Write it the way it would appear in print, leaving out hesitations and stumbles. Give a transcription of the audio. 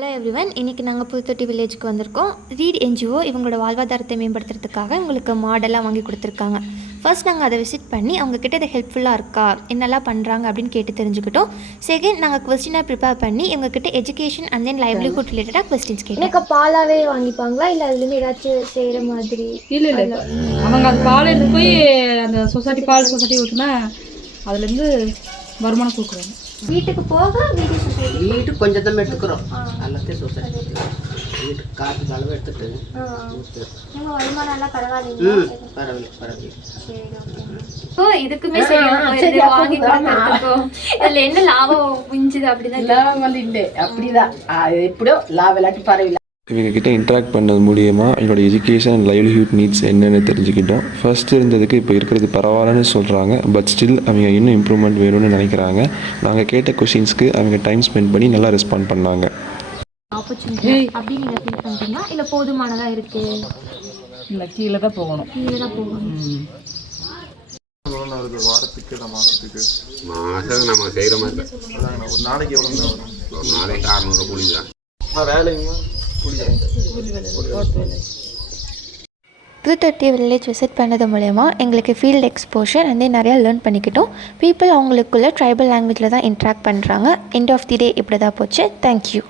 Hello everyone, இன்றைக்கி நாங்கள் புதுத்தொட்டி வில்லேஜுக்கு வந்திருக்கோம். ரீட் என்ஜிஓ இவங்களோட வாழ்வாதாரத்தை மேம்படுத்துறதுக்காக உங்களுக்கு மாடெல்லாம் வாங்கி கொடுத்துருக்காங்க. ஃபர்ஸ்ட் நாங்கள் அதை விசிட் பண்ணி அவங்கக்கிட்ட இது ஹெல்ப்ஃபுல்லாக இருக்கா, என்னெல்லாம் பண்ணுறாங்க அப்படின்னு கேட்டு தெரிஞ்சுக்கிட்டோம். செகண்ட், நாங்கள் கொஸ்டினாக ப்ரிப்பேர் பண்ணி இவங்ககிட்ட எஜுகேஷன் அண்ட் தென் லைவ்லிஹுட் ரிலேட்டடாக கொஸ்டின்ஸ் கேட்டோம். எனக்கு பாலாவே வாங்கிப்பாங்களா இல்லை அதுலேருந்து ஏதாச்சும் செய்கிற மாதிரி? இல்லை அவங்க அந்த பால் எடுத்து போய் அந்த சொசைட்டி பால் சொசைட்டி ஊற்றுனா அதுலேருந்து வருமானம் கொடுக்குறாங்க. வீட்டுக்கு போக வீட்டுக்கு கொஞ்சம் தான் எடுத்துக்கிறோம். எல்லாத்தையும் சொசைட்டி வீட்டுக்கு காற்றுக்கு அளவு எடுத்துட்டு வருமானம் எல்லாம் பரவாயில்லைங்க. பரவாயில்ல. இதுக்குமே சரி வாங்கி கொடுத்துருக்கோம். இதில் என்ன லாபம் மிஞ்சுது? அப்படிதான் லாபம் வந்து இல்லை, அப்படிதான் எப்படியோ லாபம் இல்லாட்டி பரவாயில்ல. இவங்ககிட்ட இன்ட்ராக்ட் பண்ணது மூலியமாக என்னோடய எஜுகேஷன் அண்ட் லைவ்லிஹுட் நீட்ஸ் என்னென்னு தெரிஞ்சுக்கிட்டோம். ஃபஸ்ட்டு இருந்ததுக்கு இப்போ இருக்கிறது பரவாயில்லன்னு சொல்கிறாங்க. பட் ஸ்டில் அவங்க இன்னும் இம்ப்ரூவ்மெண்ட் வேணும்னு நினைக்கிறாங்க. நாங்கள் கேட்ட கொஷின்ஸ்க்கு அவங்க டைம் ஸ்பெண்ட் பண்ணி நல்லா ரெஸ்பாண்ட் பண்ணாங்க. ஆப்பர்ச்சுனிட்டி அப்படின்னு நீங்கள் ஃபீல் பண்ணுறீங்களா இல்லை போதுமானதாக இருக்குது? இல்லை, கீழே தான் போகணும். வாரத்துக்கு மாதத்துக்கு நம்ம செய்கிற மாதிரி ஒரு நாளைக்கு எவ்வளோ வரும்? ஒரு நாளைக்கு 600 கூலி தான். வேலைங்க புதுத்தொட்டி வில்லேஜ் விசிட் பண்ணது மூலயமா எங்களுக்கு ஃபீல்டு எக்ஸ்போஷர் அண்ட் நிறையா லேர்ன் பண்ணிக்கிட்டோம். பீப்புள் அவங்களுக்குள்ள ட்ரைபல் லாங்குவேஜில் தான் இன்ட்ராக்ட் பண்ணுறாங்க. எண்ட் ஆஃப் தி டே இப்படி தான் போச்சு. தேங்க்யூ.